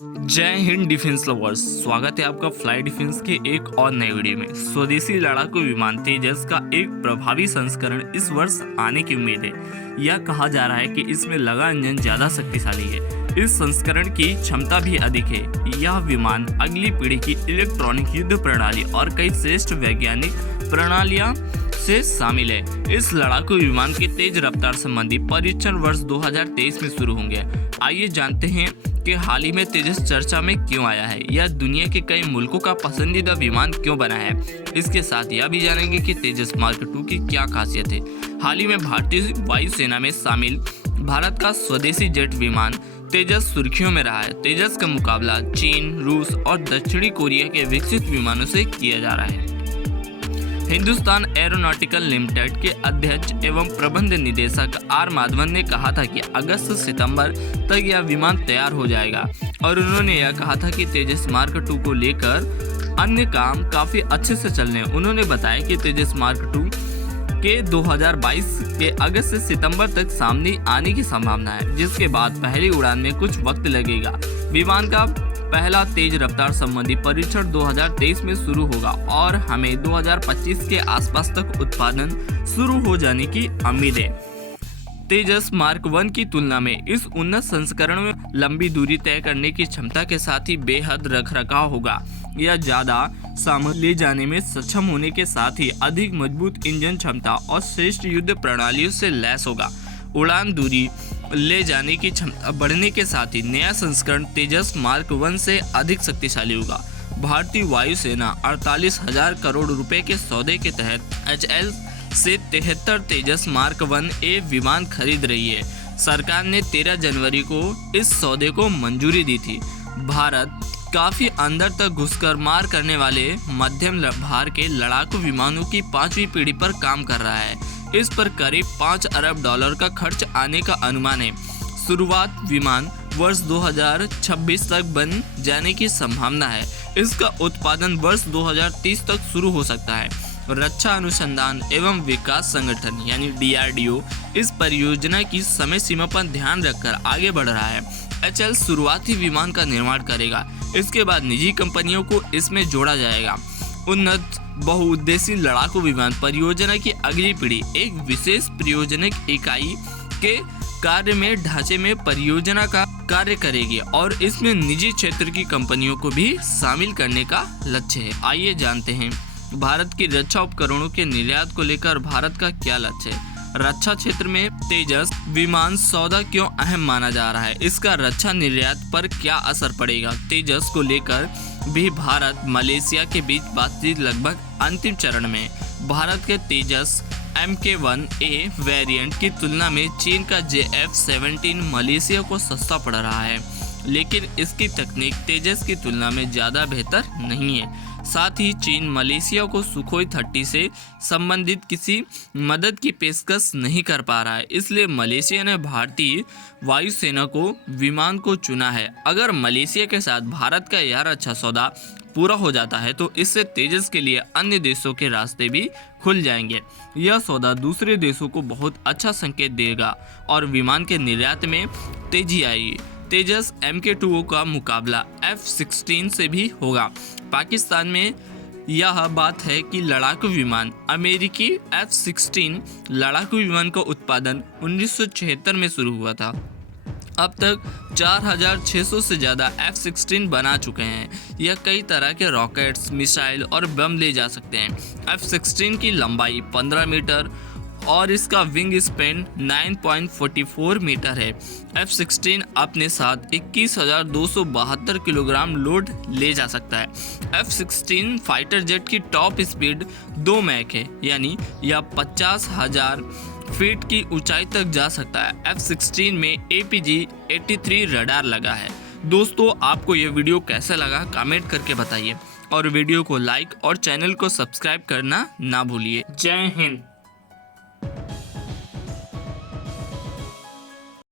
जय Hind defence lovers. स्वागत है आपका फ्लाई डिफेंस के एक और नए वीडियो में। स्वदेशी लड़ाकू विमान तेजस का एक प्रभावी संस्करण इस वर्ष आने की उम्मीद है। यह कहा जा रहा है कि इसमें लगा इंजन ज्यादा शक्तिशाली है। इस संस्करण की क्षमता भी अधिक है। यह विमान अगली पीढ़ी की इलेक्ट्रॉनिक युद्ध प्रणाली और कई श्रेष्ठ वैज्ञानिक प्रणालियां से शामिल है। इस लड़ाकू विमान के तेज रफ्तार संबंधी परीक्षण वर्ष 2023 में शुरू होंगे। आइए जानते हैं कि हाल ही में तेजस चर्चा में क्यों आया है, यह दुनिया के कई मुल्कों का पसंदीदा विमान क्यों बना है। इसके साथ यह भी जानेंगे कि तेजस मार्क 2 की क्या खासियत है। हाल ही में भारतीय वायुसेना में शामिल भारत का स्वदेशी जेट विमान तेजस सुर्खियों में रहा है। तेजस का मुकाबला चीन, रूस और दक्षिणी कोरिया के विकसित विमानों से किया जा रहा है। हिंदुस्तान एरोनॉटिकल लिमिटेड के अध्यक्ष एवं प्रबंध निदेशक आर माधवन ने कहा था कि अगस्त से सितंबर तक यह विमान तैयार हो जाएगा और उन्होंने यह कहा था कि तेजस मार्क 2 को लेकर अन्य काम काफी अच्छे से चल रहे हैं। उन्होंने बताया कि तेजस मार्क 2 के 2022 के अगस्त से सितंबर तक सामने आने की संभावना है, जिसके बाद पहली उड़ान में कुछ वक्त लगेगा। विमान का पहला तेज रफ्तार संबंधी परीक्षण 2023 में शुरू होगा और हमें 2025 के आसपास तक उत्पादन शुरू हो जाने की उम्मीद है। तेजस मार्क 1 की तुलना में इस उन्नत संस्करण में लंबी दूरी तय करने की क्षमता के साथ ही बेहद रखरखाव होगा। यह ज्यादा सामान ले जाने में सक्षम होने के साथ ही अधिक मजबूत इंजन क्षमता और श्रेष्ठ युद्ध प्रणालियों से लैस होगा। उड़ान दूरी ले जाने की क्षमता बढ़ने के साथ ही नया संस्करण तेजस मार्क 1 से अधिक शक्तिशाली होगा। भारतीय वायुसेना 48,000 करोड़ रुपए के सौदे के तहत HAL से 73 तेजस मार्क 1A विमान खरीद रही है। सरकार ने 13 जनवरी को इस सौदे को मंजूरी दी थी। भारत काफी अंदर तक घुसकर मार करने वाले मध्यम भार के लड़ाकू विमानों की 5वीं पीढ़ी पर काम कर रहा है। इस पर करीब $5 अरब का खर्च आने का अनुमान है। शुरुआत विमान वर्ष 2026 तक बन जाने की संभावना है। इसका उत्पादन वर्ष 2030 तक शुरू हो सकता है। रक्षा अनुसंधान एवं विकास संगठन यानी DRDO इस परियोजना की समय सीमा पर ध्यान रखकर आगे बढ़ रहा है। HAL शुरुआती विमान का निर्माण करेगा। इसके बाद निजी कंपनियों को इसमें जोड़ा जाएगा। उन्नत बहुउद्देशीय लड़ाकू विमान परियोजना की अगली पीढ़ी एक विशेष परियोजनक इकाई के कार्य में ढांचे में परियोजना का कार्य करेगी और इसमें निजी क्षेत्र की कंपनियों को भी शामिल करने का लक्ष्य है। आइए जानते हैं भारत की रक्षा उपकरणों के निर्यात को लेकर भारत का क्या लक्ष्य है। रक्षा क्षेत्र में तेजस विमान सौदा क्यों अहम माना जा रहा है, इसका रक्षा निर्यात पर क्या असर पड़ेगा। तेजस को लेकर भी भारत मलेशिया के बीच बातचीत लगभग अंतिम चरण में। भारत के तेजस Mk1A वेरिएंट की तुलना में चीन का JF-17 मलेशिया को सस्ता पड़ रहा है, लेकिन इसकी तकनीक तेजस की तुलना में ज़्यादा बेहतर नहीं है। साथ ही चीन मलेशिया को सुखोई 30 से संबंधित किसी मदद की पेशकश नहीं कर पा रहा है, इसलिए मलेशिया ने भारतीय वायुसेना को विमान को चुना है। अगर मलेशिया के साथ भारत का यह अच्छा सौदा पूरा हो जाता है तो इससे तेजस के लिए अन्य देशों के रास्ते भी खुल जाएंगे। यह सौदा दूसरे देशों को बहुत अच्छा संकेत देगा और विमान के निर्यात में तेजी आएगी। तेजस Mk2 का मुकाबला F-16 से भी होगा। पाकिस्तान में यह बात है कि लड़ाकू विमान अमेरिकी F-16 लड़ाकू विमान का उत्पादन 1976 में शुरू हुआ था। अब तक 4,600 से ज़्यादा F-16 बना चुके हैं। यह कई तरह के रॉकेट्स, मिसाइल और बम ले जा सकते हैं। F-16 की लंबाई 15 मीटर और इसका विंग स्पैन 9.44 मीटर है। F-16 अपने साथ 21,272 किलोग्राम लोड ले जा सकता है। F-16 फाइटर जेट की टॉप स्पीड 2 मैक है, यानी यह 50,000 फीट की ऊंचाई तक जा सकता है। F-16 में APG-83 रडार लगा है। दोस्तों, आपको ये वीडियो कैसा लगा कमेंट करके बताइए और वीडियो को लाइक और चैनल को सब्सक्राइब करना ना भूलिए। जय हिंद।